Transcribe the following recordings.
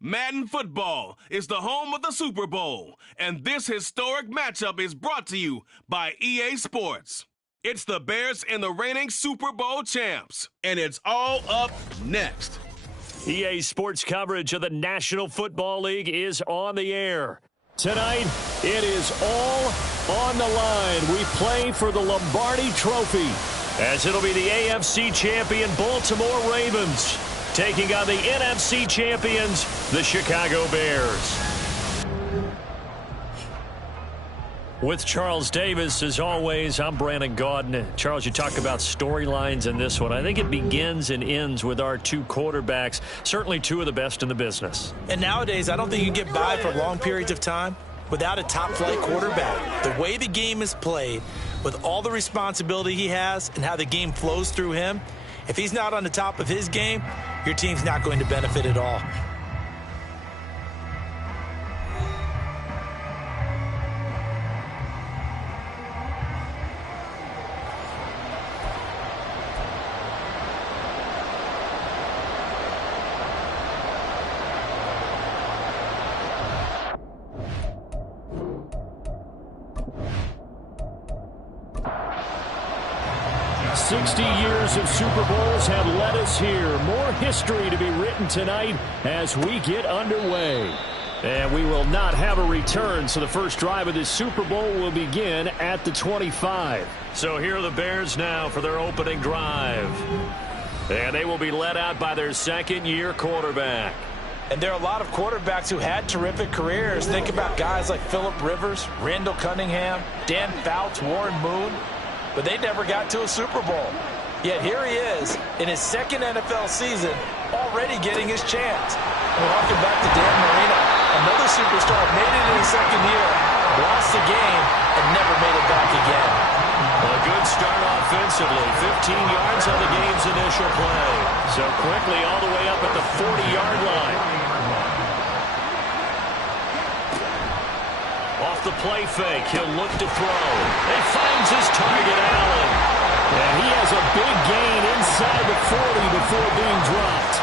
Madden Football is the home of the Super Bowl, and this historic matchup is brought to you by EA Sports. It's the Bears and the reigning Super Bowl champs, and it's all up next. EA Sports coverage of the National Football League is on the air. Tonight, it is all on the line. We play for the Lombardi Trophy, as it'll be the AFC champion Baltimore Ravens taking on the NFC champions, the Chicago Bears. With Charles Davis, as always, I'm Brandon Gaudin. Charles, you talk about storylines in this one. I think it begins and ends with our two quarterbacks, certainly two of the best in the business. And nowadays, I don't think you can get by for long periods of time without a top-flight quarterback. The way the game is played, with all the responsibility he has and how the game flows through him, if he's not on the top of his game, your team's not going to benefit at all. 60 years of Super Bowls have led us here. More history to be written tonight as we get underway. And we will not have a return, so the first drive of this Super Bowl will begin at the 25. So here are the Bears now for their opening drive. And they will be led out by their second-year quarterback. And there are a lot of quarterbacks who had terrific careers. Think about guys like Phillip Rivers, Randall Cunningham, Dan Fouts, Warren Moon. But they never got to a Super Bowl. Yet here he is in his second NFL season, already getting his chance. We're harking back to Dan Marino. Another superstar made it in his second year, lost the game, and never made it back again. A good start offensively. 15 yards on the game's initial play. So quickly all the way up at the 40-yard line. Off the play fake, he'll look to throw. He finds his target, Allen. And he has a big gain inside the 40 before being dropped.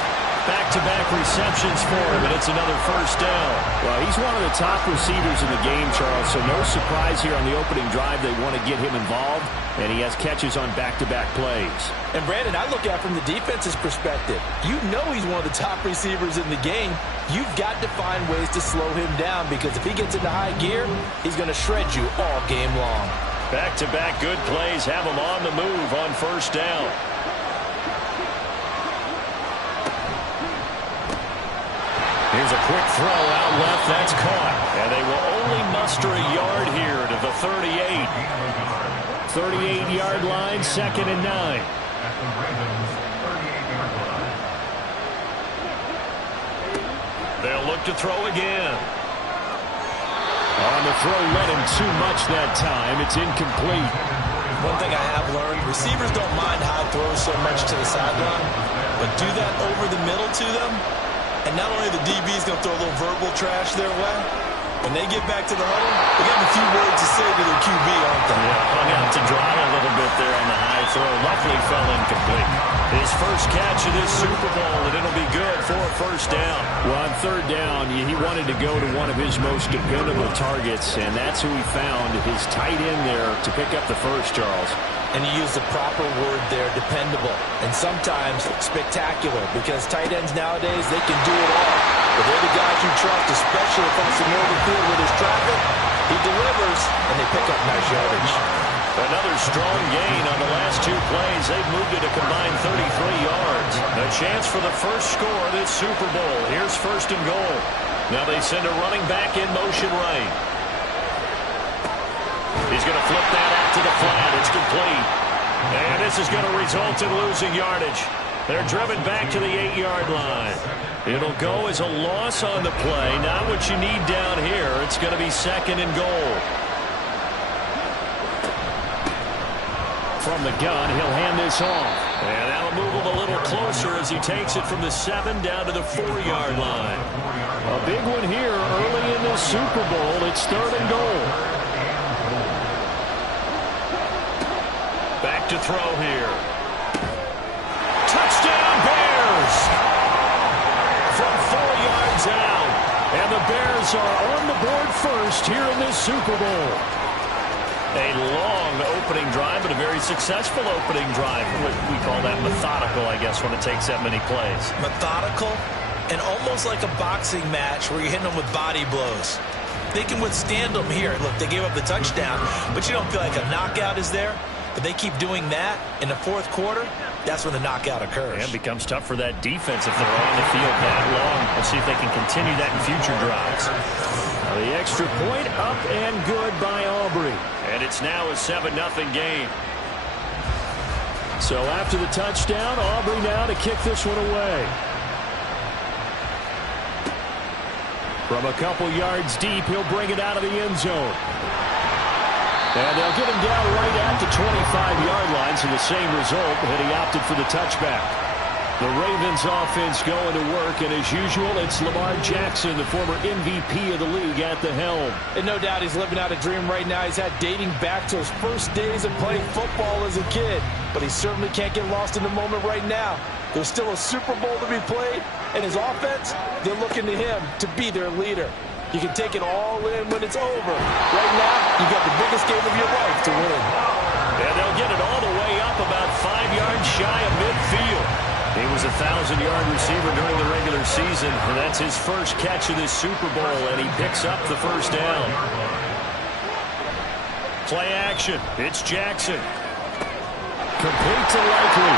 Back-to-back receptions for him, and it's another first down. Well, he's one of the top receivers in the game, Charles, so no surprise here on the opening drive. They want to get him involved, and he has catches on back-to-back plays. And, Brandon, I look at it from the defense's perspective. You know he's one of the top receivers in the game. You've got to find ways to slow him down, because if he gets into high gear, he's going to shred you all game long. Back-to-back good plays have him on the move on first down. Here's a quick throw out left. That's caught. And they will only muster a yard here to the 38. 38-yard line, 2nd and 9. They'll look to throw again. On the throw, led him too much that time. It's incomplete. One thing I have learned, receivers don't mind high throws so much to the sideline, but do that over the middle to them, and not only the DB's going to throw a little verbal trash their way, when they get back to the huddle, they got a few words to say to their QB, aren't they? Yeah, hung out to dry a little bit there on the high throw. Luckily fell incomplete. His first catch of this Super Bowl, and it'll be good for a first down. Well, on third down, he wanted to go to one of his most dependable targets, and that's who he found, his tight end there, to pick up the first, Charles. And you use the proper word there, dependable, and sometimes spectacular, because tight ends nowadays, they can do it all. But they're the guys you trust, especially across the middle of the field where there's traffic. He delivers, and they pick up nice yardage. Another strong gain on the last two plays. They've moved it a combined 33 yards. A chance for the first score of this Super Bowl. Here's 1st and goal. Now they send a running back in motion right. He's going to flip that out to the flat. It's complete. And this is going to result in losing yardage. They're driven back to the 8-yard line. It'll go as a loss on the play. Not what you need down here. It's going to be 2nd and goal. From the gun, he'll hand this off. And that'll move him a little closer as he takes it from the 7 down to the 4-yard line. A big one here early in this Super Bowl. It's 3rd and goal. Back to throw here. And the Bears are on the board first here in this Super Bowl. A long opening drive, but a very successful opening drive. We call that methodical, I guess, when it takes that many plays. Methodical and almost like a boxing match where you're hitting them with body blows. They can withstand them here. Look, they gave up the touchdown, but you don't feel like a knockout is there. But they keep doing that in the fourth quarter. That's when the knockout occurs. And it becomes tough for that defense if they're on the field that long. We'll see if they can continue that in future drives. Now the extra point up and good by Aubrey. And it's now a 7-0 game. So after the touchdown, Aubrey now to kick this one away. From a couple yards deep, he'll bring it out of the end zone. And they'll get him down right at the 25-yard line, so the same result, but he opted for the touchback. The Ravens offense going to work, and as usual, it's Lamar Jackson, the former MVP of the league, at the helm. And no doubt he's living out a dream right now. He's had dating back to his first days of playing football as a kid, but he certainly can't get lost in the moment right now. There's still a Super Bowl to be played, and his offense, they're looking to him to be their leader. You can take it all in when it's over. Right now, you got the biggest game of your life to win. And they'll get it all the way up about 5 yards shy of midfield. He was a 1,000-yard receiver during the regular season, and that's his first catch of this Super Bowl, and he picks up the first down. Play action. It's Jackson. Complete to Likely.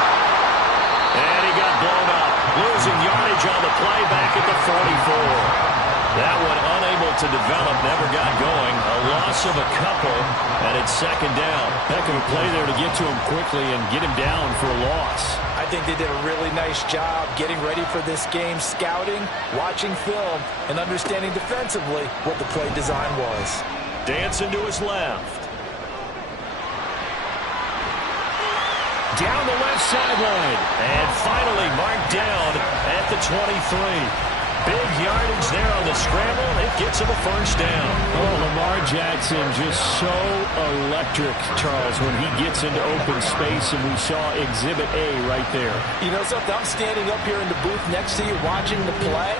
And he got blown up. Losing yardage on the play back at the 44. That one unable to develop, never got going. A loss of a couple, and it's second down. Heck of a play there to get to him quickly and get him down for a loss. I think they did a really nice job getting ready for this game, scouting, watching film, and understanding defensively what the play design was. Dancing to his left. Down the left sideline. And finally marked down at the 23. Big yardage there on the scramble, and it gets him a first down. Oh, Lamar Jackson just so electric, Charles, when he gets into open space, and we saw Exhibit A right there. You know something? I'm standing up here in the booth next to you watching the play.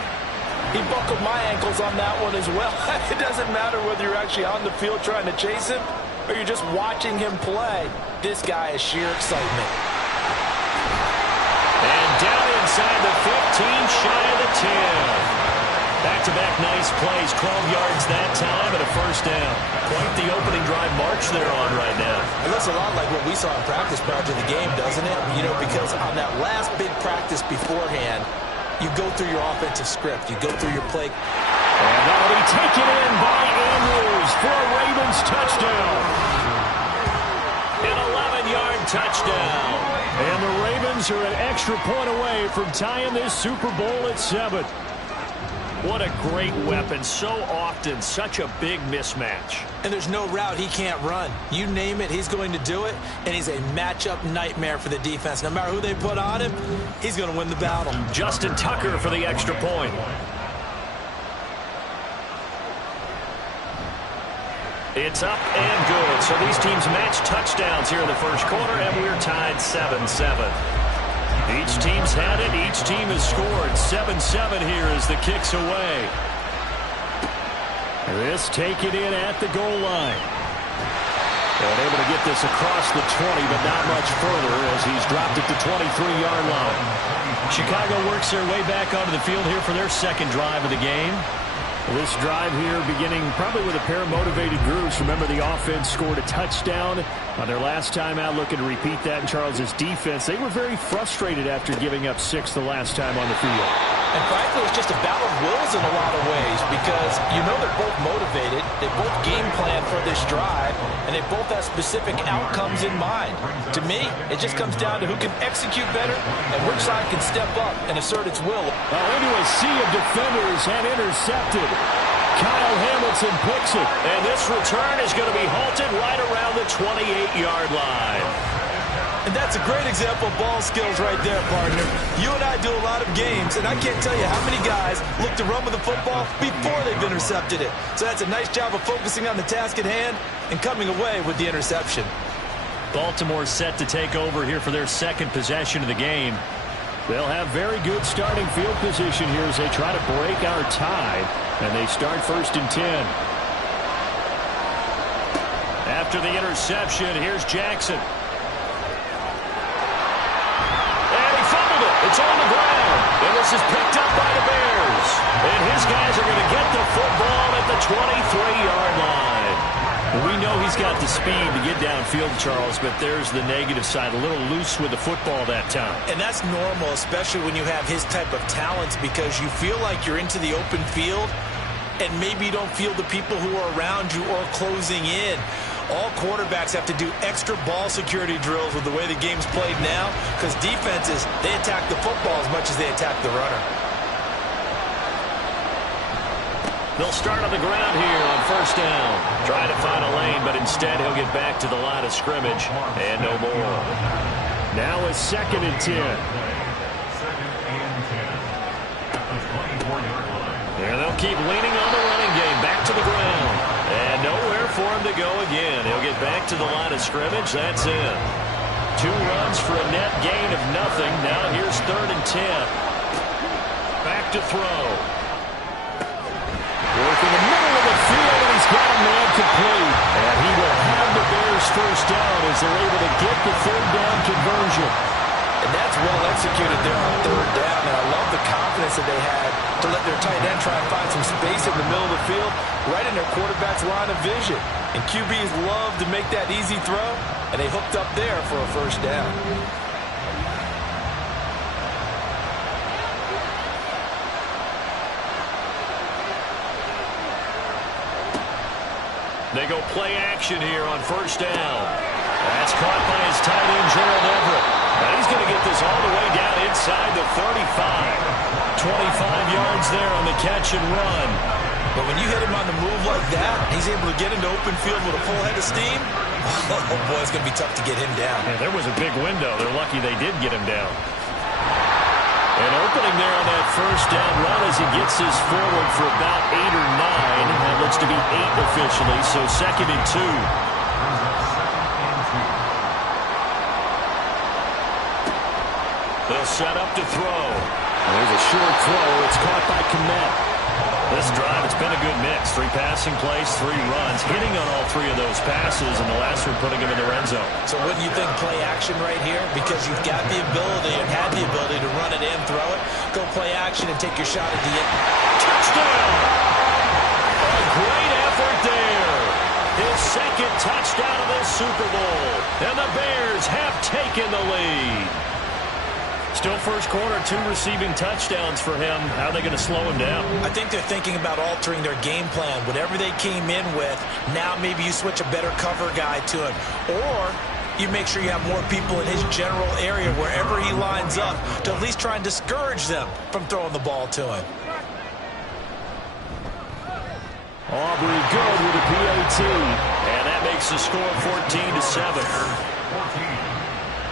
He buckled my ankles on that one as well. It doesn't matter whether you're actually on the field trying to chase him or you're just watching him play. This guy is sheer excitement. And down inside the 15, shy of the 10. Back-to-back nice plays, 12 yards that time and a first down. Quite the opening drive march they're on right now. It looks a lot like what we saw in practice prior to the game, doesn't it? You know, because on that last big practice beforehand, you go through your offensive script. You go through your play. And that'll be taken in by Andrews for a Ravens touchdown. An 11-yard touchdown. And the Ravens are an extra point away from tying this Super Bowl at 7. What a great weapon. So often, such a big mismatch. And there's no route he can't run. You name it, he's going to do it. And he's a matchup nightmare for the defense. No matter who they put on him, he's going to win the battle. Justin Tucker for the extra point. It's up and good. So these teams match touchdowns here in the first quarter, and we're tied 7-7. Each team's had it. Each team has scored. 7-7 here as the kick's away. This taken in at the goal line. And able to get this across the 20, but not much further as he's dropped it to 23-yard line. Chicago works their way back onto the field here for their second drive of the game. This drive here beginning probably with a pair of motivated groups. Remember, the offense scored a touchdown on their last time out. Looking to repeat that in Charles's defense. They were very frustrated after giving up 6 the last time on the field. And frankly, it's just a battle of wills in a lot of ways because you know they're both motivated. They both game plan for this drive, and they both have specific outcomes in mind. To me, it just comes down to who can execute better and which side can step up and assert its will. Into a sea of defenders and intercepted. Kyle Hamilton picks it. And this return is going to be halted right around the 28-yard line. And that's a great example of ball skills right there, partner. You and I do a lot of games, and I can't tell you how many guys look to run with the football before they've intercepted it. So that's a nice job of focusing on the task at hand and coming away with the interception. Baltimore set to take over here for their second possession of the game. They'll have very good starting field position here as they try to break our tie. And they start 1st and 10. After the interception, here's Jackson. And he fumbled it. It's on the ground. And this is picked up by the Bears. And his guys are going to get the football at the 23-yard line. We know he's got the speed to get downfield, Charles, but there's the negative side. A little loose with the football that time. And that's normal, especially when you have his type of talents, because you feel like you're into the open field and maybe you don't feel the people who are around you or closing in. All quarterbacks have to do extra ball security drills with the way the game's played now, because defenses, they attack the football as much as they attack the runner. They'll start on the ground here on 1st down. Trying to find a lane, but instead he'll get back to the line of scrimmage and no more. Now it's 2nd and 10. And they'll keep leaning on the running game. Back to the ground. And nowhere for him to go again. He'll get back to the line of scrimmage. That's it. 2 runs for a net gain of nothing. Now here's 3rd and 10. Back to throw. Work in the middle of the field, and he's got a man complete. And he will have the Bears 1st down as they're able to get the 3rd down conversion. And that's well executed there on 3rd down. And I love the confidence that they had to let their tight end try and find some space in the middle of the field, right in their quarterback's line of vision. And QBs love to make that easy throw, and they hooked up there for a 1st down. They go play action here on 1st down. That's caught by his tight end, Gerald Everett. And he's going to get this all the way down inside the 35. 25 yards there on the catch and run. But when you hit him on the move like that, he's able to get into open field with a full head of steam. Oh, boy, it's going to be tough to get him down. Yeah, there was a big window. They're lucky they did get him down. An opening there on that 1st down run as he gets this forward for about 8 or 9. That looks to be 8 officially, so 2nd and 2. They'll set up to throw. There's a short throw. It's caught by Kmet. This drive, it's been a good mix. 3 passing plays, 3 runs, hitting on all 3 of those passes, and the last one putting him in the red zone. So wouldn't you think play action right here? Because you've got the ability and had the ability to run it and throw it. Go play action and take your shot at the end. Touchdown! A great effort there. His 2nd touchdown of this Super Bowl. And the Bears have taken the lead. Still 1st quarter, 2 receiving touchdowns for him. How are they going to slow him down? I think they're thinking about altering their game plan. Whatever they came in with, now maybe you switch a better cover guy to him. Or you make sure you have more people in his general area wherever he lines up to at least try and discourage them from throwing the ball to him. Aubrey good with a PAT. And that makes the score 14-7.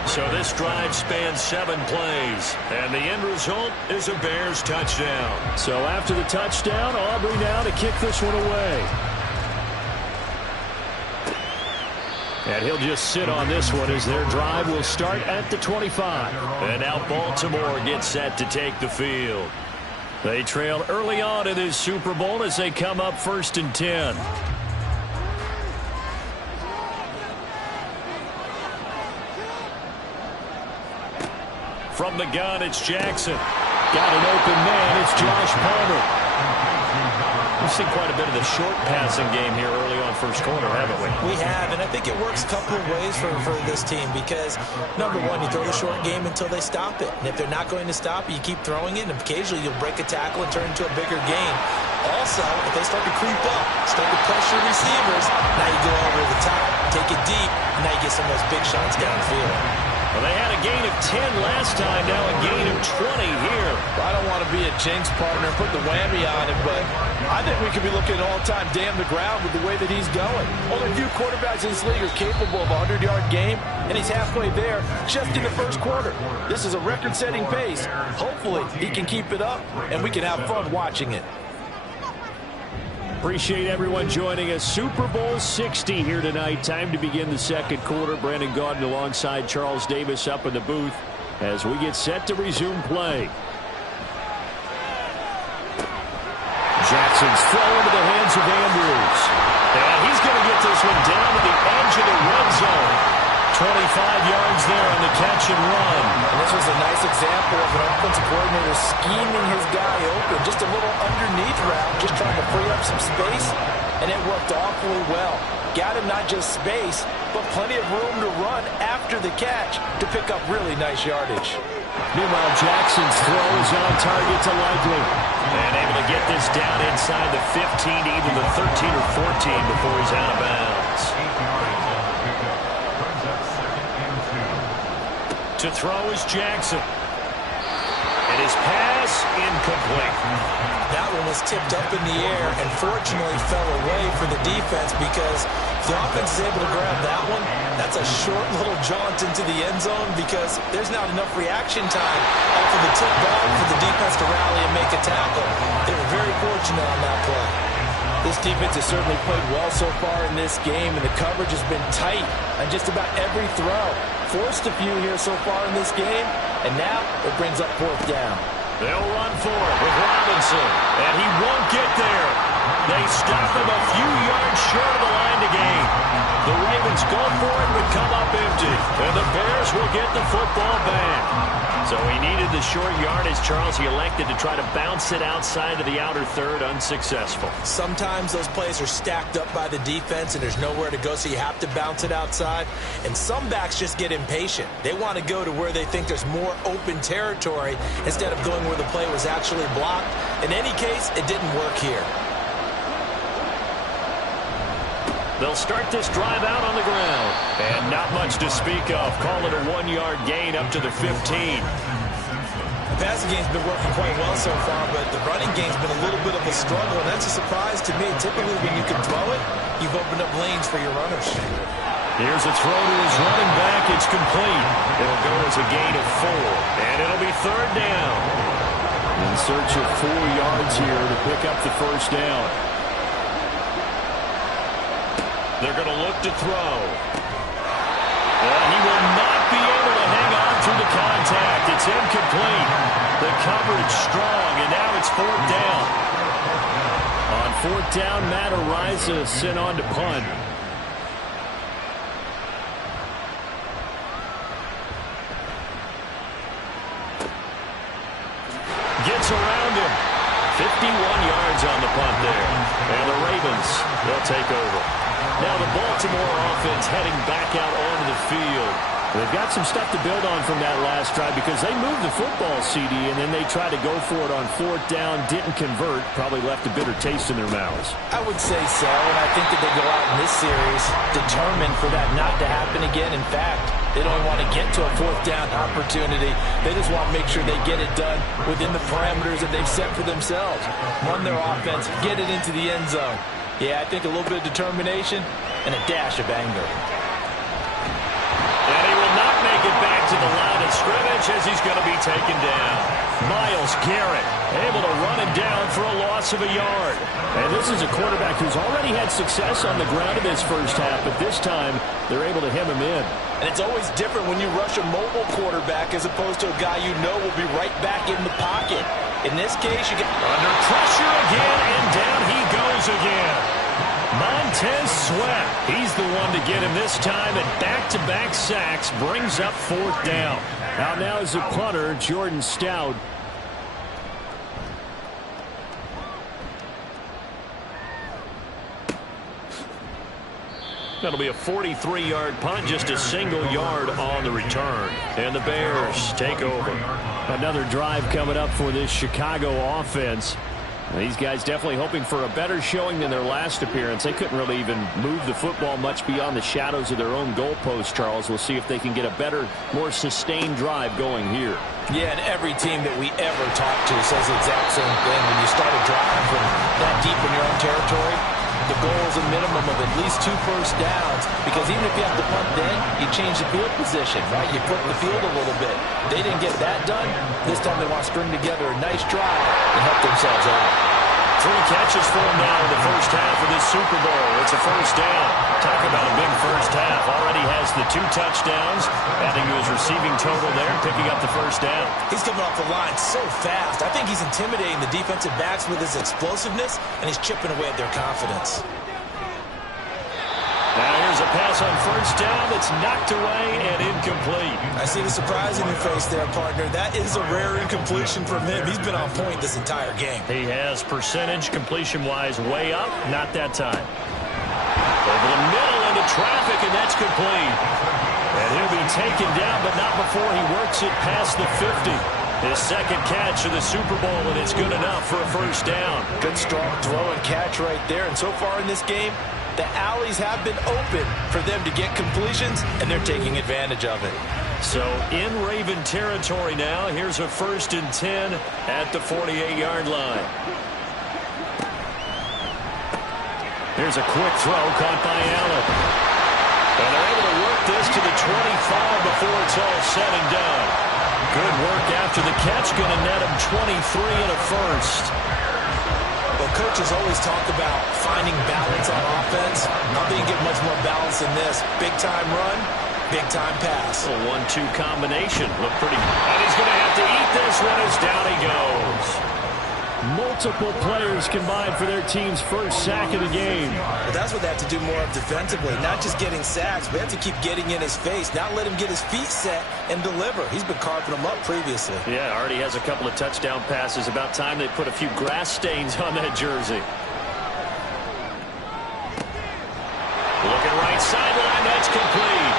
So this drive spans 7 plays, and the end result is a Bears touchdown. So after the touchdown, Aubrey now to kick this one away. And he'll just sit on this one as their drive will start at the 25. And now Baltimore gets set to take the field. They trailed early on in this Super Bowl as they come up 1st and 10. From the gun, it's Jackson. Got an open man. It's Josh Palmer. We've seen quite a bit of the short passing game here early on 1st quarter, haven't we? We have, and I think it works a couple of ways for this team because, number one, you throw the short game until they stop it. And if they're not going to stop it, you keep throwing it, and occasionally you'll break a tackle and turn it into a bigger gain. Also, if they start to creep up, start to pressure receivers, now you go over the top, take it deep, and now you get some of those big shots downfield. Well, they had a gain of 10 last time, now a gain of 20 here. I don't want to be a jinx partner and put the whammy on it, but I think we could be looking at all-time damn the ground with the way that he's going. Only a few quarterbacks in this league are capable of a 100-yard game, and he's halfway there just in the 1st quarter. This is a record-setting pace. Hopefully, he can keep it up, and we can have fun watching it. Appreciate everyone joining us. Super Bowl 60 here tonight. Time to begin the 2nd quarter. Brandon Gaudin alongside Charles Davis up in the booth as we get set to resume play. Jackson Jackson's throw into the hands of Andrews. And he's going to get this one down to the edge of the red zone. 25 yards there on the catch and run. And this was a nice example of an offensive coordinator scheming his guy open. Just a little underneath route, just trying to free up some space. And it worked awfully well. Got him not just space, but plenty of room to run after the catch to pick up really nice yardage. Meanwhile, Jackson's throw is on target to Likely. And able to get this down inside the 15, even the 13 or 14 before he's out of bounds. To throw is Jackson. And his pass incomplete. That one was tipped up in the air and fortunately fell away for the defense because if the offense is able to grab that one, that's a short little jaunt into the end zone because there's not enough reaction time off of the tip ball for the defense to rally and make a tackle. They were very fortunate on that play. This defense has certainly played well so far in this game, and the coverage has been tight on just about every throw. Forced a few here so far in this game, and now it brings up fourth down. They'll run for it with Robinson, and he won't get there. They stop him a few yards short of the line to gain. The Ravens go for it but come up empty, and the Bears will get the football back. So he needed the short yardage, Charles. He elected to try to bounce it outside of the outer third, unsuccessful. Sometimes those plays are stacked up by the defense and there's nowhere to go, so you have to bounce it outside. And some backs just get impatient. They want to go to where they think there's more open territory instead of going where the play was actually blocked. In any case, it didn't work here. They'll start this drive out on the ground. And not much to speak of. Call it a 1-yard gain up to the 15. The passing game's been working quite well so far, but the running game's been a little bit of a struggle, and that's a surprise to me. Typically, when you can throw it, you've opened up lanes for your runners. Here's a throw to his running back. It's complete. It'll go as a gain of 4. And it'll be third down. In search of 4 yards here to pick up the first down. They're going to look to throw. He will not be able to hang on through the contact. It's incomplete. The coverage strong, and now it's fourth down. On fourth down, Matt Araiza sent on to punt. Gets around him. 51 yards on the punt there. And the Ravens, they'll take over. Now the Baltimore offense heading back out onto the field. They've got some stuff to build on from that last drive because they moved the football, CD, and then they tried to go for it on fourth down, didn't convert, probably left a bitter taste in their mouths. I would say so, and I think that they go out in this series determined for that not to happen again. In fact, they don't want to get to a fourth down opportunity. They just want to make sure they get it done within the parameters that they've set for themselves. Run their offense, get it into the end zone. Yeah, I think a little bit of determination and a dash of anger. And he will not make it back to the line of scrimmage as he's going to be taken down. Myles Garrett able to run him down for a loss of a yard. And this is a quarterback who's already had success on the ground in this first half, but this time they're able to hem him in. And it's always different when you rush a mobile quarterback as opposed to a guy you know will be right back in the pocket. In this case, you get under pressure again, and down he goes again. Montez Sweat, he's the one to get him this time, and back-to-back sacks brings up fourth down. Now is the punter, Jordan Stout. That'll be a 43-yard punt, just a single yard on the return. And the Bears take over. Another drive coming up for this Chicago offense. These guys definitely hoping for a better showing than their last appearance. They couldn't really even move the football much beyond the shadows of their own goalpost, Charles. We'll see if they can get a better, more sustained drive going here. Yeah, and every team that we ever talk to says the exact same thing. When you start a drive from that deep in your own territory, the goal is a minimum of at least 2 first downs, because even if you have to punt then, you change the field position, right? You flip the field a little bit. They didn't get that done. This time they want to string together a nice drive and help themselves out. 3 catches for him now in the first half of this Super Bowl. It's a first down. Talk about a big first half. Already has the 2 touchdowns, adding to his receiving total there, picking up the first down. He's coming off the line so fast. I think he's intimidating the defensive backs with his explosiveness, and he's chipping away at their confidence. Now here's a pass on first down that's knocked away and incomplete. I see the surprise in your face there, partner. That is a rare incompletion from him. He's been on point this entire game. He has percentage completion-wise way up, not that time. Over the middle into traffic, and that's complete. And he'll be taken down, but not before he works it past the 50. His second catch of the Super Bowl, and it's good enough for a first down. Good, strong throw and catch right there. And so far in this game, the alleys have been open for them to get completions, and they're taking advantage of it. So in Raven territory now, here's a 1st and 10 at the 48-yard line. Here's a quick throw caught by Allen. And they're able to work this to the 25 before it's all said and done. Good work after the catch, going to net him 23 and a first. Well, coaches always talk about finding balance on offense. Nothing can get much more balance than this. Big-time run, big-time pass. A 1-2 combination. Look pretty. And he's going to have to eat this one as down he goes. Multiple players combined for their team's first sack of the game. Well, that's what they have to do more of defensively. Not just getting sacks, but they have to keep getting in his face. Not let him get his feet set and deliver. He's been carving them up previously. Yeah, already has a couple of touchdown passes. About time they put a few grass stains on that jersey. Looking right sideline, that's complete.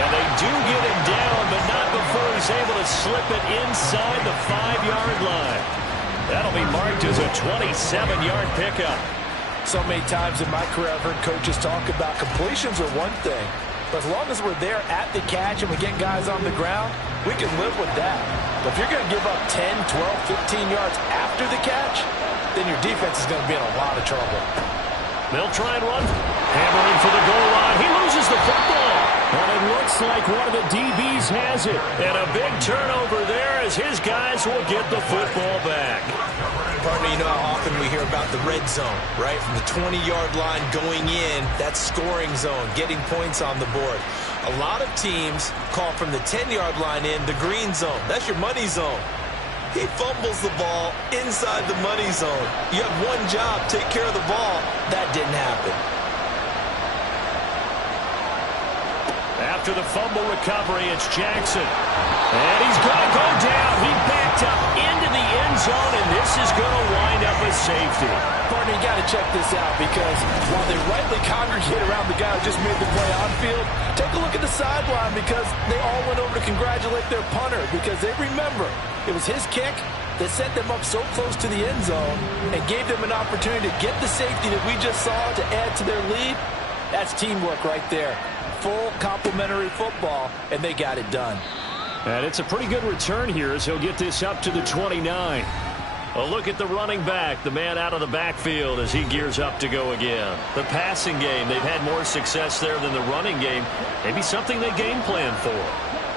And they do get him down, but not before he's able to slip it inside the 5-yard line. That'll be marked as a 27-yard pickup. So many times in my career I've heard coaches talk about completions are one thing, but as long as we're there at the catch and we get guys on the ground, we can live with that. But if you're going to give up 10, 12, 15 yards after the catch, then your defense is going to be in a lot of trouble. They'll try and run. Hammering for the goal line. He loses the football. And it looks like one of the DBs has it. And a big turnover there as his guys will get the football back. Partner, you know how often we hear about the red zone, right? From the 20-yard line going in, that scoring zone, getting points on the board. A lot of teams call from the 10-yard line in the green zone. That's your money zone. He fumbles the ball inside the money zone. You have one job, take care of the ball. That didn't happen. After the fumble recovery, it's Jackson. And he's going to go down. He backed up into the end zone, and this is going to wind up a safety. Partner, you got to check this out because while they rightly congregate around the guy who just made the play on field, take a look at the sideline because they all went over to congratulate their punter because they remember it was his kick that set them up so close to the end zone and gave them an opportunity to get the safety that we just saw to add to their lead. That's teamwork right there. Full complementary football, and they got it done. And it's a pretty good return here as he'll get this up to the 29. A look at the running back, the man out of the backfield as he gears up to go again. The passing game, they've had more success there than the running game. Maybe something they game plan for.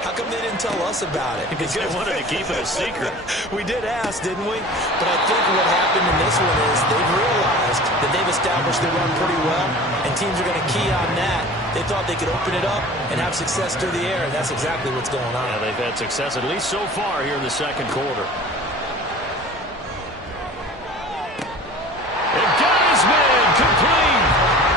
How come they didn't tell us about it? Because they wanted to keep it a secret. We did ask, didn't we? But I think what happened in this one is they've realized that they've established their run pretty well, and teams are going to key on that. They thought they could open it up and have success through the air, and that's exactly what's going on. Yeah, they've had success at least so far here in the second quarter. And got his man complete.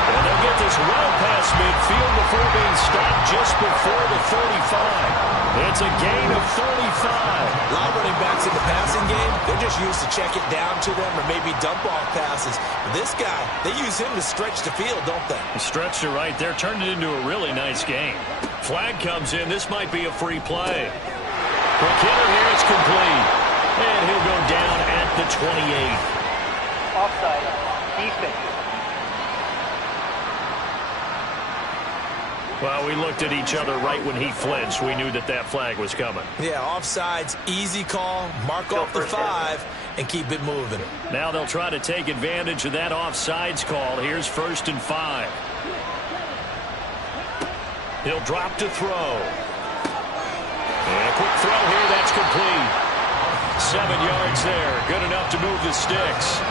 And they'll get this well past midfield before being stopped just before the 35. It's a gain of 35. A lot of running backs in the passing game, they're just used to check it down to them or maybe dump off passes. But this guy, they use him to stretch the field, don't they? He stretched it right there, turned it into a really nice game. Flag comes in. This might be a free play. For Killer here, it's complete. And he'll go down at the 28. Offside, defense. Well, we looked at each other right when he flinched. We knew that that flag was coming. Yeah, offsides, easy call, mark off the 5, and keep it moving. Now they'll try to take advantage of that offsides call. Here's 1st and 5. He'll drop to throw. And a quick throw here, that's complete. 7 yards there, good enough to move the sticks.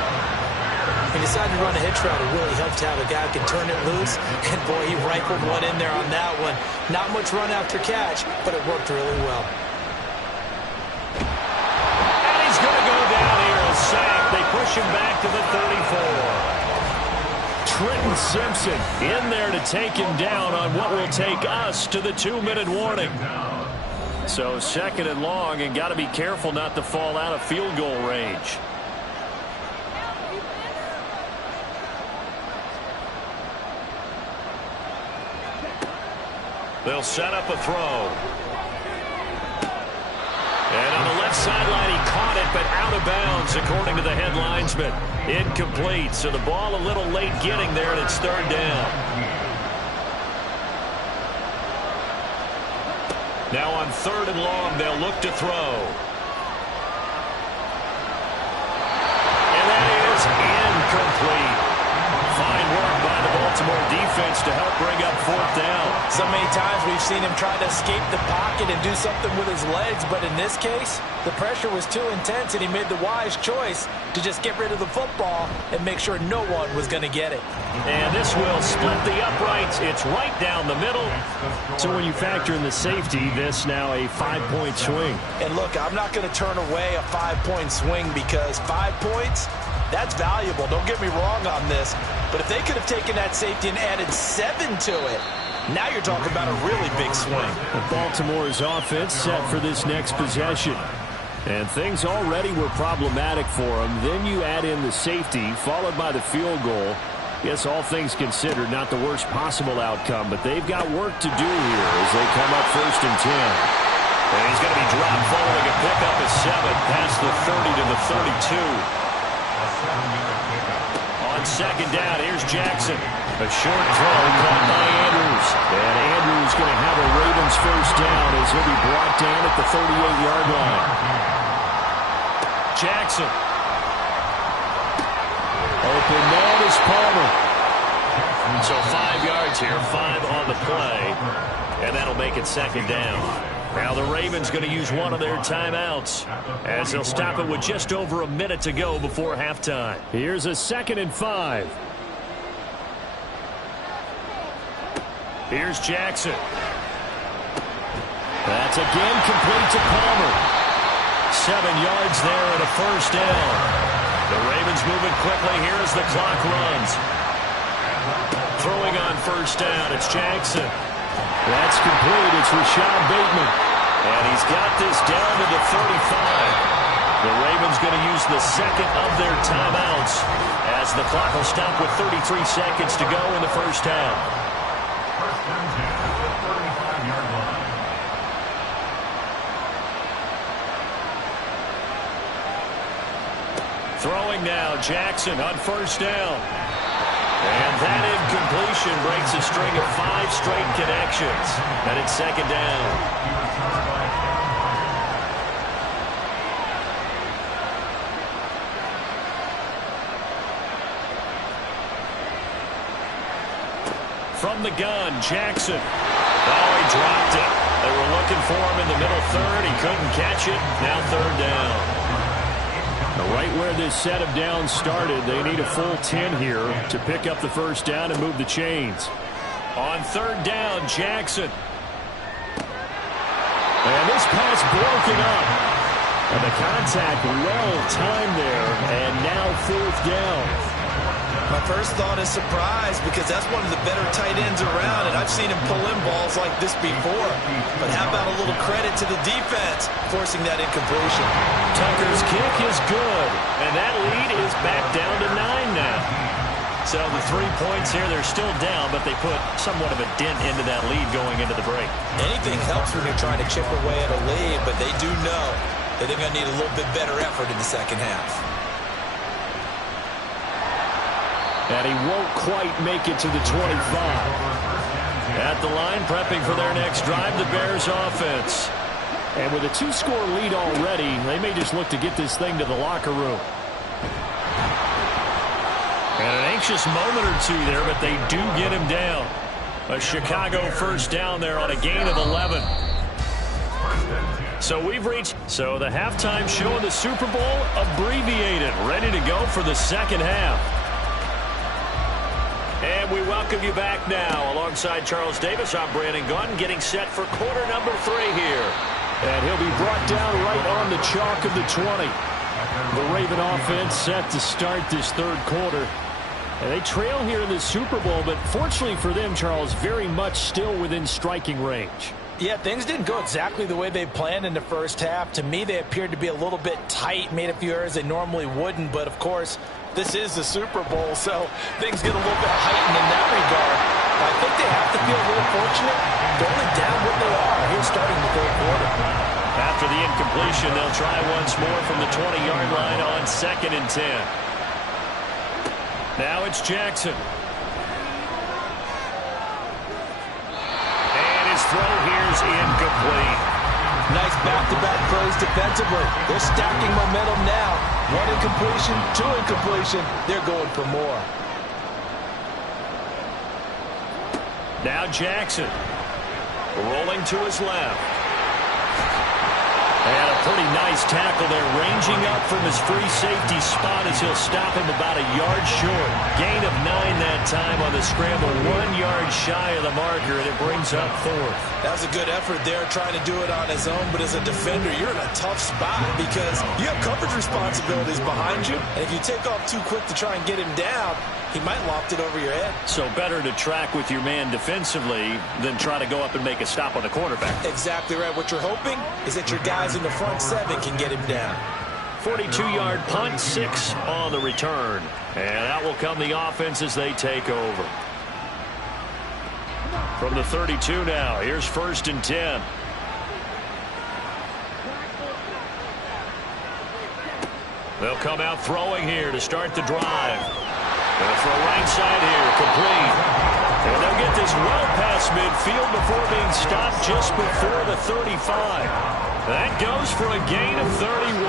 He decided to run a hitch route. It really helped to have a guy who can turn it loose. And, boy, he rifled one in there on that one. Not much run after catch, but it worked really well. And he's going to go down here, a sack. They push him back to the 34. Trenton Simpson in there to take him down on what will take us to the 2-minute warning. So 2nd and long, and got to be careful not to fall out of field goal range. They'll set up a throw. And on the left sideline, he caught it, but out of bounds, according to the head linesman. Incomplete, so the ball a little late getting there, and it's 3rd down. Now on 3rd and long, they'll look to throw. And that is incomplete. Fine work by the Baltimore defense to help bring up 4th down. So many times we've seen him try to escape the pocket and do something with his legs, but in this case, the pressure was too intense, and he made the wise choice to just get rid of the football and make sure no one was going to get it. And this will split the uprights. It's right down the middle. So when you factor in the safety, this now a 5-point swing. And look, I'm not going to turn away a 5-point swing because 5 points, that's valuable. Don't get me wrong on this. But if they could have taken that safety and added 7 to it, now you're talking about a really big swing. Baltimore's offense set for this next possession. And things already were problematic for them. Then you add in the safety, followed by the field goal. Yes, all things considered, not the worst possible outcome, but they've got work to do here as they come up 1st and 10. And he's going to be dropped following a pickup of 7 past the 30 to the 32. On 2nd down, here's Jackson. A short throw caught by Andrews. And Andrews going to have a Ravens 1st down as he'll be brought down at the 38-yard line. Jackson. Open man is Palmer. So 5 yards here, 5 on the play. And that'll make it 2nd down. Now the Ravens going to use one of their timeouts as they'll stop it with just over a minute to go before halftime. Here's a 2nd and 5. Here's Jackson. That's again complete to Palmer. 7 yards there and a 1st down. The Ravens moving quickly here as the clock runs. Throwing on 1st down, it's Jackson. That's complete. It's Rashad Bateman. And he's got this down to the 35. The Ravens going to use the 2nd of their timeouts as the clock will stop with 33 seconds to go in the 1st half. Throwing now, Jackson on 1st down. And that incompletion breaks a string of 5 straight connections. And it's 2nd down. From the gun, Jackson. Oh, he dropped it. They were looking for him in the middle 3rd. He couldn't catch it. Now 3rd down. Right where this set of downs started, they need a full 10 here to pick up the 1st down and move the chains. On 3rd down, Jackson. And this pass broken up. And the contact well timed there, and now 4th down. My first thought is surprise because that's one of the better tight ends around, and I've seen him pull in balls like this before. But how about a little credit to the defense forcing that incompletion? Tucker's kick is good, and that lead is back down to 9 now. So the 3 points here, they're still down, but they put somewhat of a dent into that lead going into the break. Anything helps when you're trying to chip away at a lead, but they do know that they're going to need a little bit better effort in the 2nd half. And he won't quite make it to the 25. At the line, prepping for their next drive, the Bears offense. And with a 2-score lead already, they may just look to get this thing to the locker room. And an anxious moment or two there, but they do get him down. A Chicago 1st down there on a gain of 11. So we've reached, the halftime show of the Super Bowl abbreviated, ready to go for the 2nd half. And we welcome you back now. Alongside Charles Davis, I'm Brandon Gunn, getting set for quarter number 3 here. And he'll be brought down right on the chalk of the 20. The Raven offense set to start this third quarter. And they trail here in the Super Bowl, but fortunately for them, Charles, very much still within striking range. Yeah, things didn't go exactly the way they planned in the first half. To me, they appeared to be a little bit tight, made a few errors they normally wouldn't. But, of course, this is the Super Bowl, so things get a little bit heightened in that regard. I think they have to feel a little fortunate. They're only down what they are here starting the third quarter. After the incompletion, they'll try once more from the 20-yard line on 2nd and 10. Now it's Jackson. And his throw here's incomplete. Nice back-to-back plays defensively. They're stacking momentum now. 1 incompletion, 2 incompletion. They're going for more. Now Jackson. Rolling to his left. And a pretty nice tackle there, ranging up from his free safety spot as he'll stop him about a yard short. Gain of 9 that time on the scramble, 1 yard shy of the marker, and it brings up 4th. That was a good effort there, trying to do it on his own, but as a defender, you're in a tough spot because you have coverage responsibilities behind you, and if you take off too quick to try and get him down, he might loft it over your head. So better to track with your man defensively than try to go up and make a stop on the quarterback. Exactly right. What you're hoping is that your guys in the front 7 can get him down. 42-yard punt, 6 on the return. And out will come the offense as they take over. From the 32 now, here's 1st and 10. They'll come out throwing here to start the drive. They'll throw right side here, complete. And they'll get this well past midfield before being stopped just before the 35. That goes for a gain of 31.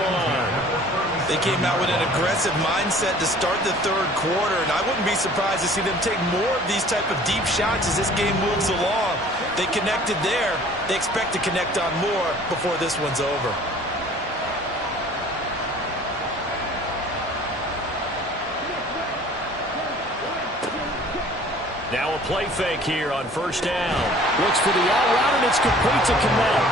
They came out with an aggressive mindset to start the third quarter, and I wouldn't be surprised to see them take more of these type of deep shots as this game moves along. They connected there. They expect to connect on more before this one's over. Now a play fake here on 1st down. Looks for the out route, and it's complete to Kmet.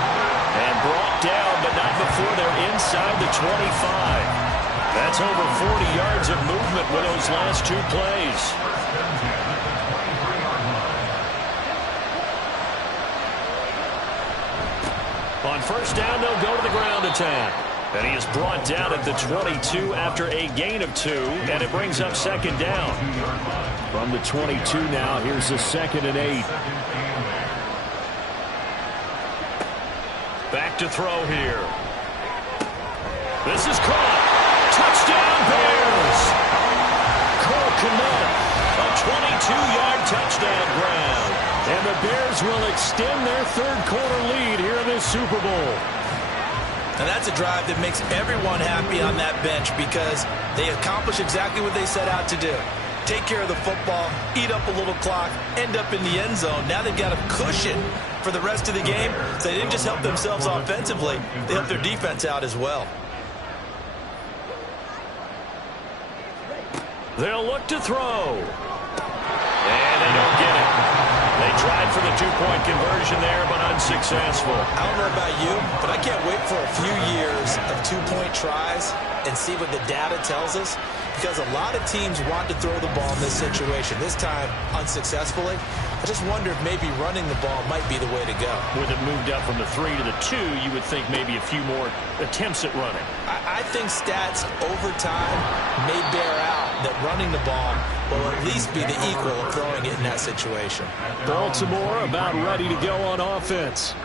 And brought down, but not before they're inside the 25. That's over 40 yards of movement with those last 2 plays. On 1st down, they'll go to the ground attack. And he is brought down at the 22 after a gain of 2, and it brings up 2nd down. From the 22 now, here's the 2nd and 8. Back to throw here. This is caught. Touchdown, Bears! Cole Kmet, a 22-yard touchdown grab. And the Bears will extend their third quarter lead here in this Super Bowl. And that's a drive that makes everyone happy on that bench because they accomplish exactly what they set out to do. Take care of the football, eat up a little clock, end up in the end zone. Now they've got a cushion for the rest of the game. So they didn't just help themselves offensively, they helped their defense out as well. They'll look to throw. And they don't get it. They tried for the 2-point conversion there, but unsuccessful. I don't know about you, but I can't wait for a few years of 2-point tries and see what the data tells us, because a lot of teams want to throw the ball in this situation. This time, unsuccessfully. I just wonder if maybe running the ball might be the way to go. With it moved up from the 3 to the 2, you would think maybe a few more attempts at running. I think stats over time may bear out that running the ball will at least be the equal of throwing it in that situation. Baltimore about ready to go on offense.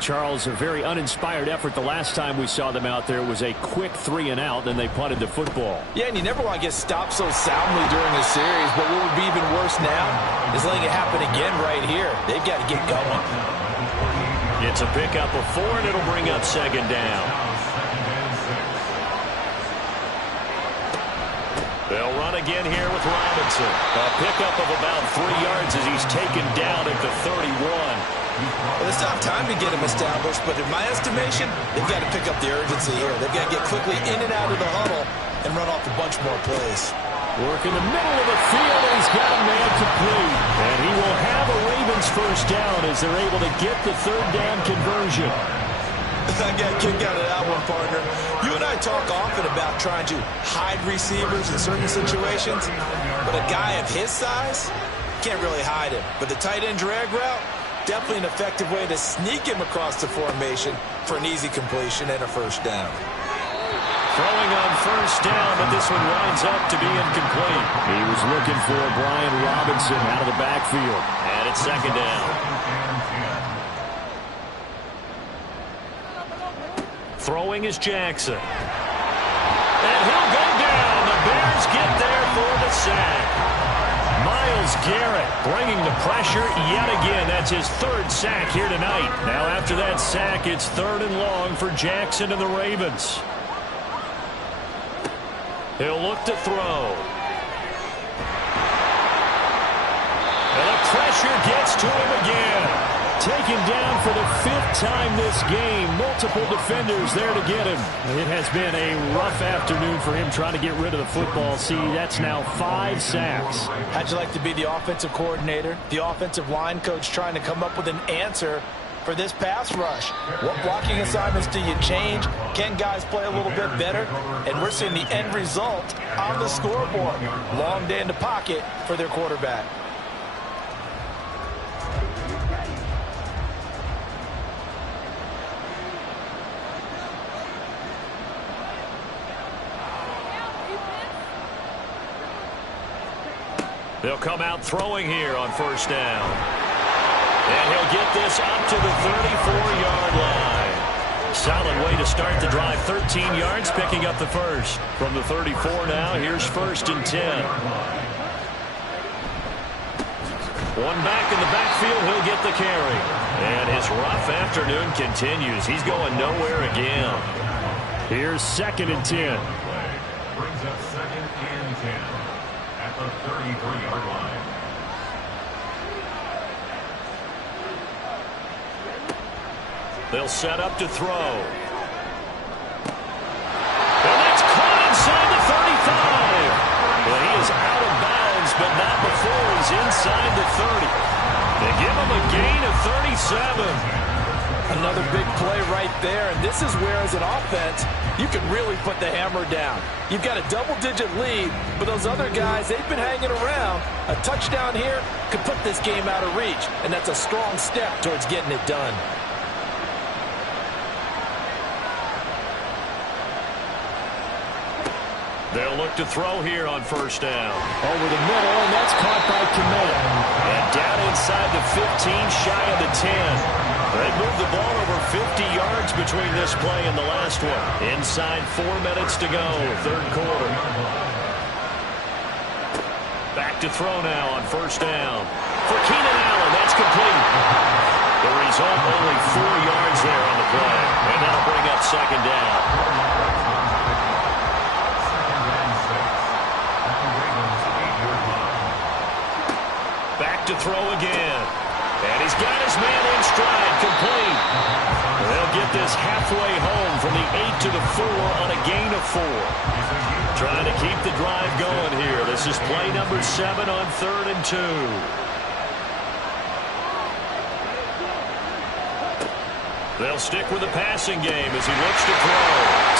Charles, a very uninspired effort the last time we saw them out there was a quick 3 and out, then they punted the football. Yeah, and you never want to get stopped so soundly during a series, but what would be even worse now is letting it happen again right here. They've got to get going. It's a pickup of 4, and it'll bring up 2nd down. They'll run again here with Robinson. A pickup of about 3 yards as he's taken down at the 31. Well, they still have time to get him established, but in my estimation, they've got to pick up the urgency here. They've got to get quickly in and out of the huddle and run off a bunch more plays. Work in the middle of the field, and he's got a man complete. And he will have a Ravens first down as they're able to get the third down conversion. I got a kick out of that one, partner. You and I talk often about trying to hide receivers in certain situations, but a guy of his size can't really hide him. But the tight end drag route, definitely an effective way to sneak him across the formation for an easy completion and a first down. Throwing on first down, but this one winds up to be incomplete. He was looking for Brian Robinson out of the backfield. And it's second down. Throwing is Jackson. And he'll go down. The Bears get there for the sack. Myles Garrett bringing the pressure yet again. That's his third sack here tonight. Now after that sack, it's 3rd and long for Jackson and the Ravens. He'll look to throw. And the pressure gets to him again. Taken down for the 5th time this game. Multiple defenders there to get him. It has been a rough afternoon for him trying to get rid of the football. See, that's now 5 sacks. How'd you like to be the offensive coordinator, the offensive line coach trying to come up with an answer for this pass rush? What blocking assignments do you change? Can guys play a little bit better? And we're seeing the end result on the scoreboard. Long day in the pocket for their quarterback. They'll come out throwing here on first down. And he'll get this up to the 34-yard line. Solid way to start the drive. 13 yards, picking up the first. From the 34 now, here's 1st and 10. One back in the backfield, he'll get the carry. And his rough afternoon continues. He's going nowhere again. Here's 2nd and 10. Brings up 2nd and 10 at the 33-yard line. They'll set up to throw. And that's caught inside the 35. But he is out of bounds, but not before he's inside the 30. They give him a gain of 37. Another big play right there, and this is where, as an offense, you can really put the hammer down. You've got a double-digit lead, but those other guys, they've been hanging around. A touchdown here could put this game out of reach, and that's a strong step towards getting it done. They'll look to throw here on first down. Over the middle, and that's caught by Kmet. And down inside the 15, shy of the 10. They moved the ball over 50 yards between this play and the last one. Inside 4 minutes to go, 3rd quarter. Back to throw now on first down. For Keenan Allen, that's complete. The result, only 4 yards there on the play. And that'll bring up 2nd down. To throw again. And he's got his man in stride, complete. They'll get this halfway home from the 8 to the 4 on a gain of 4. Trying to keep the drive going here. This is play number 7 on 3rd and 2. They'll stick with the passing game as he looks to throw.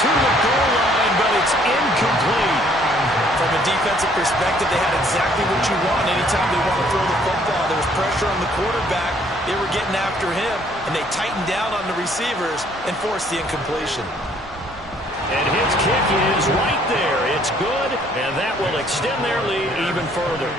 To the goal line, but it's incomplete. From a defensive perspective, they had exactly what you want anytime they want to throw the football. There was pressure on the quarterback. They were getting after him, and they tightened down on the receivers and forced the incompletion. And his kick is right there. It's good, and that will extend their lead even further.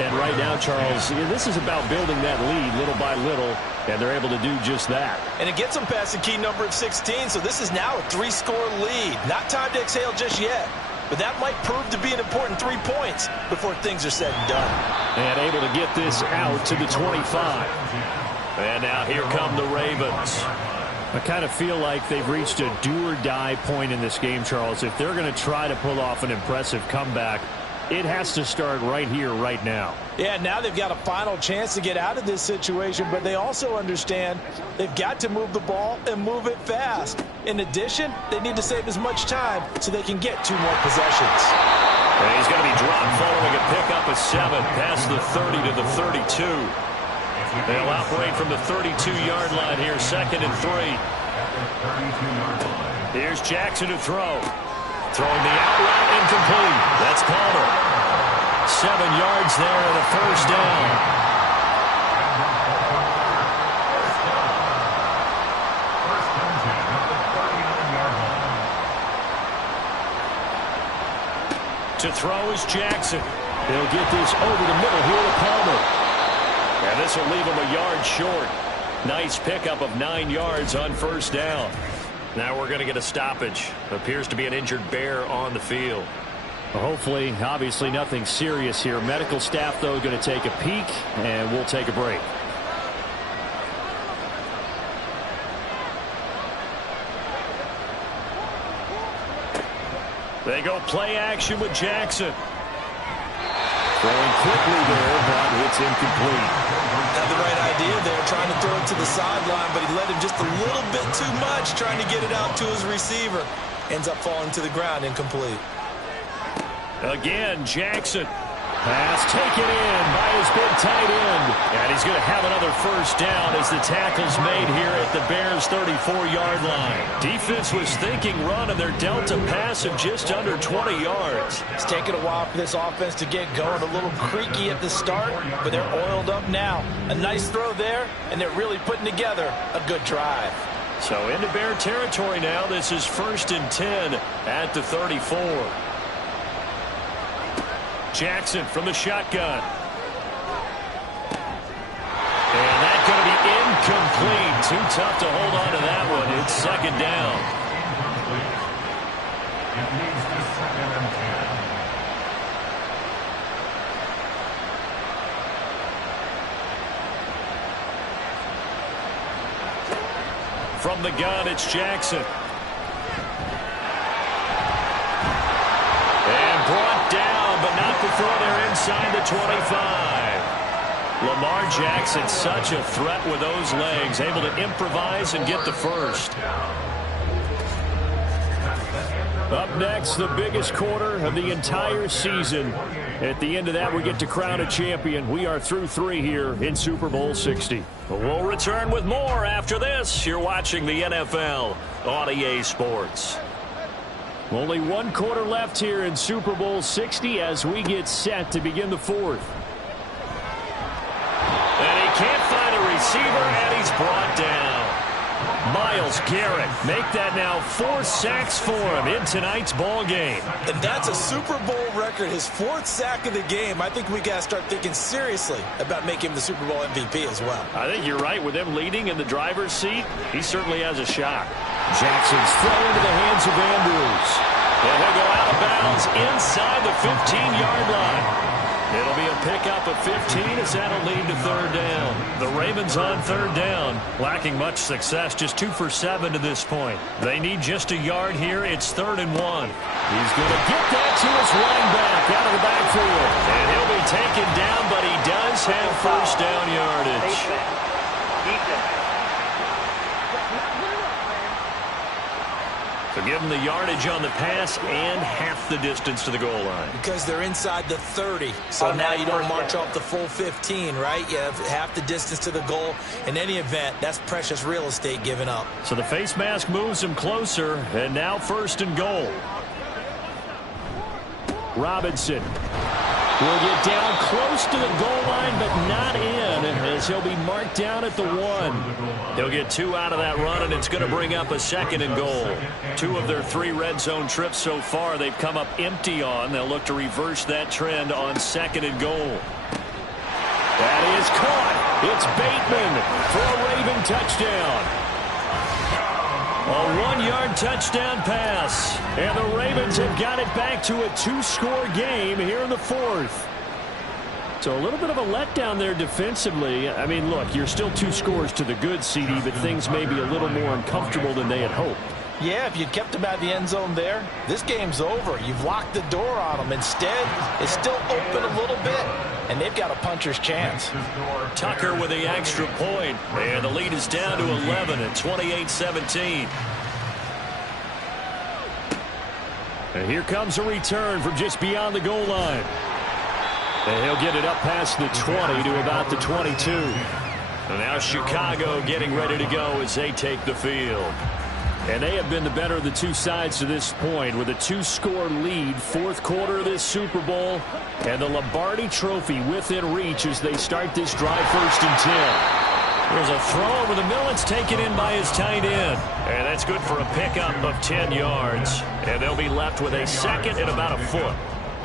And right now, Charles, this is about building that lead little by little, and they're able to do just that. And it gets them past the key number of 16, so this is now a 3-score lead. Not time to exhale just yet. But that might prove to be an important 3 points before things are said and done. And able to get this out to the 25. And now here come the Ravens. I kind of feel like they've reached a do-or-die point in this game, Charles. If they're going to try to pull off an impressive comeback, It has to start right here, right now. Yeah, now they've got a final chance to get out of this situation, but they also understand they've got to move the ball and move it fast. In addition, they need to save as much time so they can get 2 more possessions. And he's going to be dropped following a pickup of 7 past the 30 to the 32. They'll operate from the 32-yard line here, 2nd and 3. Here's Jackson to throw. Throwing the out route incomplete. That's Palmer. 7 yards there and a first down. To throw is Jackson. He'll get this over the middle here to Palmer. And this will leave him a yard short. Nice pickup of 9 yards on first down. Now we're going to get a stoppage. Appears to be an injured Bear on the field. Well, hopefully, obviously nothing serious here. Medical staff, though, going to take a peek, and we'll take a break. They go play action with Jackson. Throwing quickly there, but it's incomplete. Had the right idea there, trying to throw it to the sideline, but he led him just a little bit too much, trying to get it out to his receiver. Ends up falling to the ground, incomplete. Again, Jackson. Pass taken in by his big tight end. And he's going to have another first down as the tackle's made here at the Bears' 34-yard line. Defense was thinking run, and they're dealt a pass of just under 20 yards. It's taken a while for this offense to get going. A little creaky at the start, but they're oiled up now. A nice throw there, and they're really putting together a good drive. So into Bear territory now. This is 1st and 10 at the 34. Jackson from the shotgun. And that's going to be incomplete. Too tough to hold on to that one. It's 2nd down. It leads to 2nd and 10. From the gun, it's Jackson. And brought down, but not before they're inside the 25. Lamar Jackson, such a threat with those legs, able to improvise and get the first. Up next, the biggest quarter of the entire season. At the end of that, we get to crown a champion. We are through 3 here in Super Bowl 60. We'll return with more after this. You're watching the NFL on EA Sports. Only 1 quarter left here in Super Bowl 60 as we get set to begin the 4th. And he can't find a receiver, and he's brought down. Myles Garrett make that now 4 sacks for him in tonight's ball game. And that's a Super Bowl record, his 4th sack of the game. I think we got to start thinking seriously about making him the Super Bowl MVP as well. I think you're right. With him leading in the driver's seat, he certainly has a shot. Jackson's throw into the hands of Andrews. And he'll go out of bounds inside the 15-yard line. It'll be a pickup of 15 as that'll lead to 3rd down. The Ravens on 3rd down, lacking much success, just 2 for 7 to this point. They need just a yard here. It's 3rd and 1. He's going to get that to his running back out of the backfield. And he'll be taken down, but he does have first down yardage. So give them the yardage on the pass and half the distance to the goal line. Because they're inside the 30. So now you don't march off the full 15, right? You have half the distance to the goal. In any event, that's precious real estate given up. So the face mask moves him closer, and now 1st and goal. Robinson will get down close to the goal line, but not in, as he'll be marked down at the 1. He'll get 2 out of that run, and it's going to bring up a 2nd and goal. 2 of their 3 red zone trips so far they've come up empty on. They'll look to reverse that trend on 2nd and goal. That is caught. It's Bateman for a Raven touchdown. A 1-yard touchdown pass. And the Ravens have got it back to a 2-score game here in the 4th. So a little bit of a letdown there defensively. I mean, look, you're still 2 scores to the good, CD, but things may be a little more uncomfortable than they had hoped. Yeah, if you'd kept him out of the end zone there, this game's over. You've locked the door on him. Instead, it's still open a little bit, and they've got a puncher's chance. Tucker with the extra point, and the lead is down to 11 at 28-17. And here comes a return from just beyond the goal line. And he'll get it up past the 20 to about the 22. And now Chicago getting ready to go as they take the field. And they have been the better of the two sides to this point with a 2-score lead, fourth quarter of this Super Bowl, and the Lombardi Trophy within reach as they start this drive 1st and 10. There's a throw over the middle. It's taken in by his tight end. And that's good for a pickup of 10 yards. And they'll be left with a second and about a foot.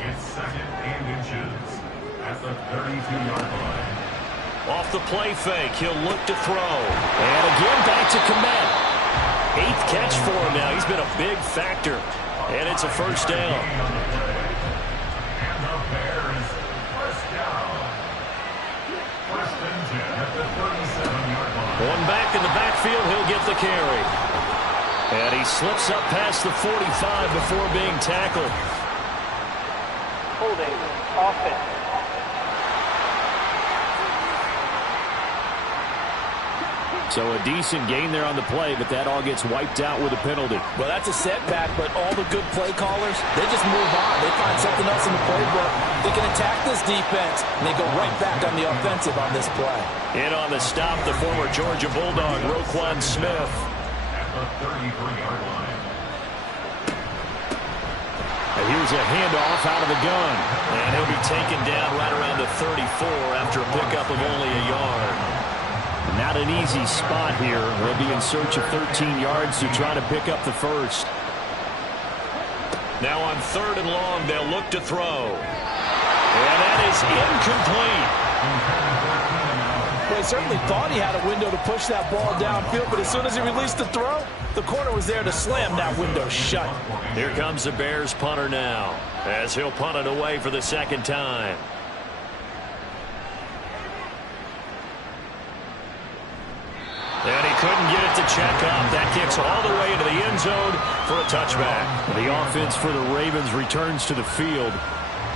It's second and inches at the 32-yard line. Off the play fake, he'll look to throw. And again back to Komet. 8th catch for him now. He's been a big factor. And it's a first down. And the Bears first down. First and 10 at the 37-yard line. One back in the backfield, he'll get the carry. And he slips up past the 45 before being tackled. Holding, offense. So a decent gain there on the play, but that all gets wiped out with a penalty. Well, that's a setback, but all the good play callers, they just move on. They find something else in the playbook. They can attack this defense, and they go right back on the offensive on this play. In on the stop, the former Georgia Bulldog, Roquan Smith. At the 33-yard line. And here's a handoff out of the gun. And he'll be taken down right around the 34 after a pickup of only a yard. Not an easy spot here. They'll be in search of 13 yards to try to pick up the first. Now on 3rd and long, they'll look to throw. And that is incomplete. Well, he certainly thought he had a window to push that ball downfield, but as soon as he released the throw, the corner was there to slam that window shut. Here comes the Bears punter now, as he'll punt it away for the second time. And he couldn't get it to check up. That kicks all the way into the end zone for a touchback. The offense for the Ravens returns to the field.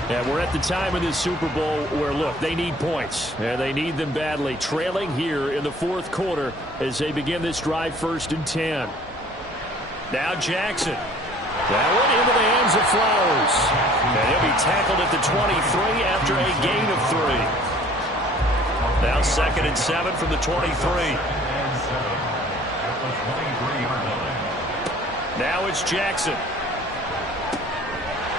And we're at the time of this Super Bowl where, look, they need points. And they need them badly. Trailing here in the 4th quarter as they begin this drive 1st and 10. Now Jackson. That one into the hands of Flowers. And he'll be tackled at the 23 after a gain of 3. Now 2nd and 7 from the 23. Now it's Jackson.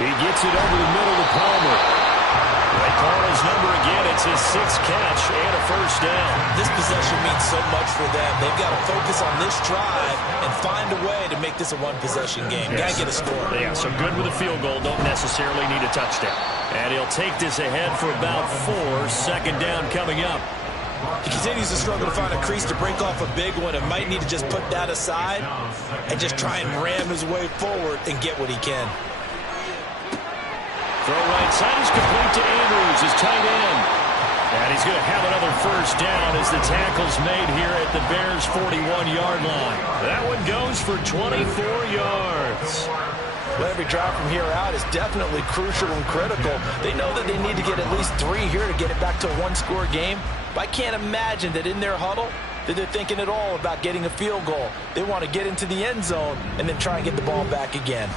He gets it over the middle to Palmer. They call his number again. It's his 6th catch and a first down. This possession means so much for them. They've got to focus on this drive and find a way to make this a one-possession game. Yes. Got to get a score. Yeah, so good with a field goal. Don't necessarily need a touchdown. And he'll take this ahead for about 4. 2nd down coming up. He continues to struggle to find a crease to break off a big one and might need to just put that aside and just try and ram his way forward and get what he can. Throw right side is complete to Andrews, his tight end. And he's going to have another first down as the tackle's made here at the Bears' 41-yard line. That one goes for 24 yards. Well, every drive from here out is definitely crucial and critical. They know that they need to get at least 3 here to get it back to a one-score game. But I can't imagine that in their huddle that they're thinking at all about getting a field goal. They want to get into the end zone and then try and get the ball back again.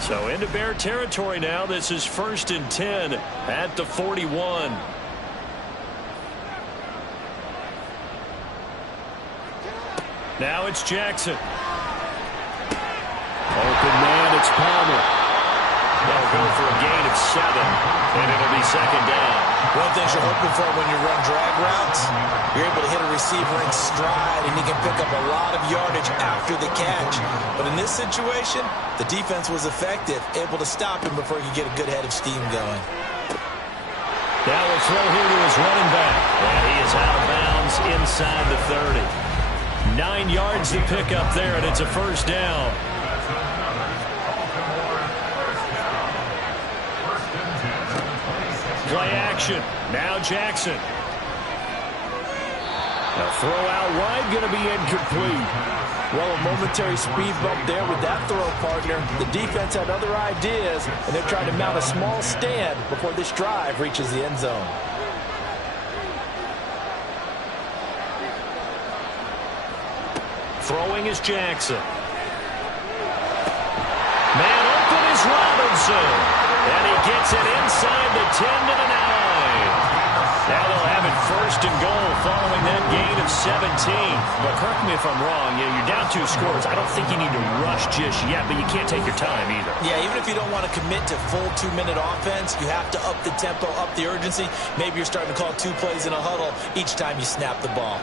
So into Bear territory now. This is 1st and 10 at the 41. Now it's Jackson. Open man, it's Palmer. They'll go for a gain of 7, and it'll be 2nd down. One of the things you're hoping for when you run drag routes, you're able to hit a receiver in stride, and he can pick up a lot of yardage after the catch. But in this situation, the defense was effective, able to stop him before he could get a good head of steam going. Now a throw here to his running back, and he is out of bounds inside the 30. 9 yards to pick up there, and it's a first down. Play action. Now Jackson. A The throw out wide going to be incomplete. Well, a momentary speed bump there with that throw, partner. The defense had other ideas, and they're trying to mount a small stand before this drive reaches the end zone. Throwing is Jackson. Man open is Robinson. And he gets it inside the 10 to the 9. Now they'll have it first and goal following that gain of 17. But correct me if I'm wrong, you're down 2 scores. I don't think you need to rush just yet, but you can't take your time either. Yeah, even if you don't want to commit to full 2-minute offense, you have to up the tempo, up the urgency. Maybe you're starting to call 2 plays in a huddle each time you snap the ball.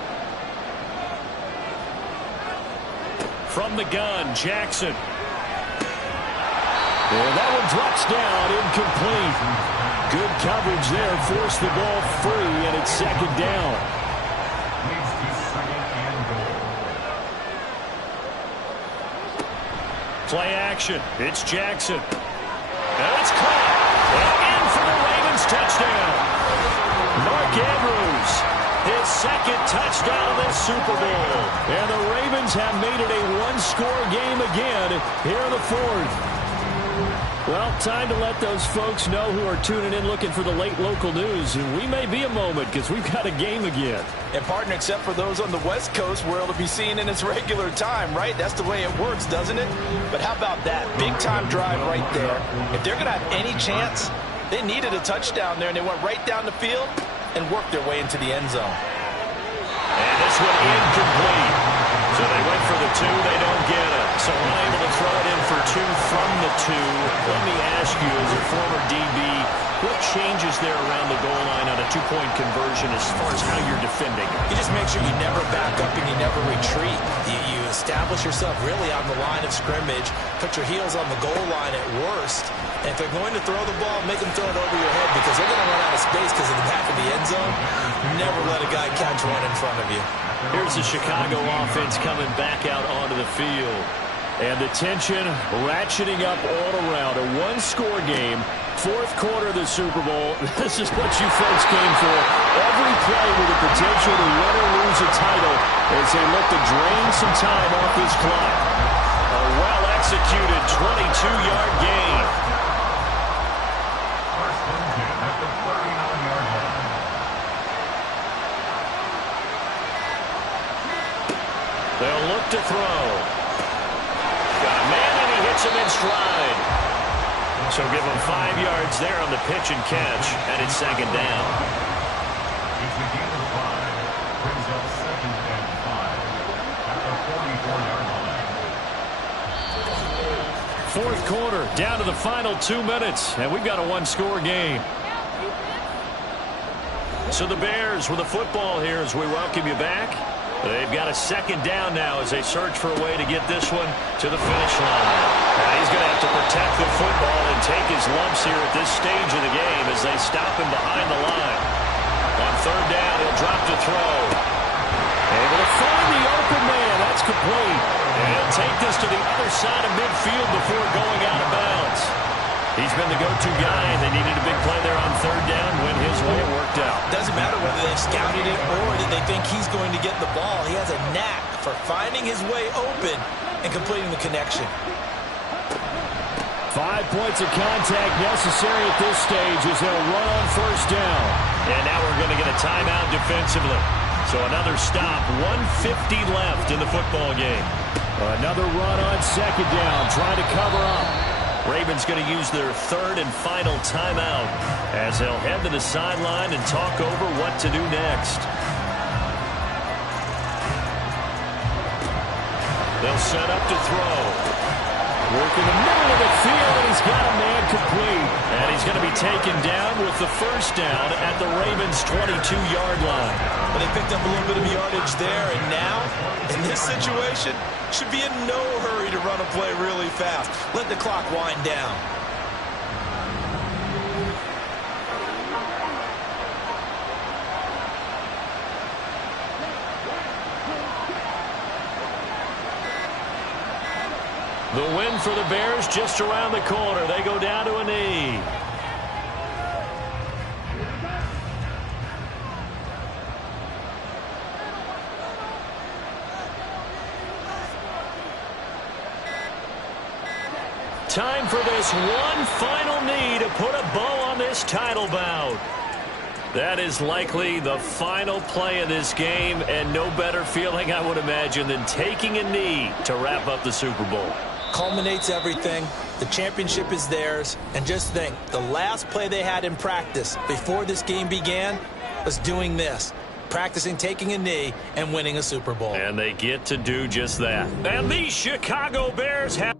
From the gun, Jackson. And that one drops down, incomplete. Good coverage there, forced the ball free, and it's second down. Leads to second and goal. Play action. It's Jackson. And it's caught. And in for the Ravens touchdown. Mark Andrews, his second touchdown of this Super Bowl. And the Ravens have made it a one-score game again here in the fourth. Well, time to let those folks know who are tuning in looking for the late local news. And we may be a moment because we've got a game again. And, partner, except for those on the West Coast where it'll be seen in its regular time, right? That's the way it works, doesn't it? But how about that? Big-time drive right there. If they're going to have any chance, they needed a touchdown there, and they went right down the field and worked their way into the end zone. And this one incomplete. So they went for the 2, they don't get it. So unable to throw it in for 2 from the 2. Let me ask you, as a former DB, what changes there around the goal line on a 2-point conversion as far as how you're defending? You just make sure you never back up and you never retreat. You establish yourself really on the line of scrimmage, put your heels on the goal line at worst, and if they're going to throw the ball, make them throw it over your head because they're going to run out of space because of the back of the end zone. Never let a guy catch one in front of you. Here's the Chicago offense coming back out onto the field. And the tension ratcheting up all around. A one-score game, fourth quarter of the Super Bowl. This is what you folks came for. Every play with the potential to win or lose a title as they look to drain some time off this clock. A well-executed 22-yard gain. First and 10 at the 39-yard line. They'll look to throw. Got a man, and he hits him in stride. So give him 5 yards there on the pitch and catch, and it's second down. It's a gain of 5. Brings up second and 5 at the 44-yard line. Fourth quarter, down to the final 2 minutes, and we've got a one-score game. So the Bears with the football here as we welcome you back. They've got a second down now as they search for a way to get this one to the finish line. Now he's going to have to protect the football and take his lumps here at this stage of the game as they stop him behind the line. On third down, he'll drop to throw. Able to find the open man. That's complete. And he'll take this to the other side of midfield before going out of bounds. He's been the go-to guy. They needed a big play there on third down. Went his way. It worked out. Doesn't matter whether they've scouted it or that they think he's going to get the ball. He has a knack for finding his way open and completing the connection. 5 points of contact necessary at this stage as they'll run on first down. And now we're going to get a timeout defensively. So another stop. 1:50 left in the football game. Another run on second down, trying to cover up. Ravens going to use their third and final timeout as they'll head to the sideline and talk over what to do next. They'll set up to throw. Working the middle of the field, and he's got a man complete. And he's going to be taken down with the first down at the Ravens' 22-yard line. But they picked up a little bit of yardage there, and now, in this situation, should be in no hurry to run a play really fast. Let the clock wind down. The win for the Bears just around the corner. They go down to a knee. time for this one final knee to put a bow on this title bout. That is likely the final play of this game, and no better feeling, I would imagine, than taking a knee to wrap up the Super Bowl. Culminates everything. The championship is theirs. And just think, the last play they had in practice before this game began was doing this. Practicing taking a knee and winning a Super Bowl. And they get to do just that. And the Chicago Bears have...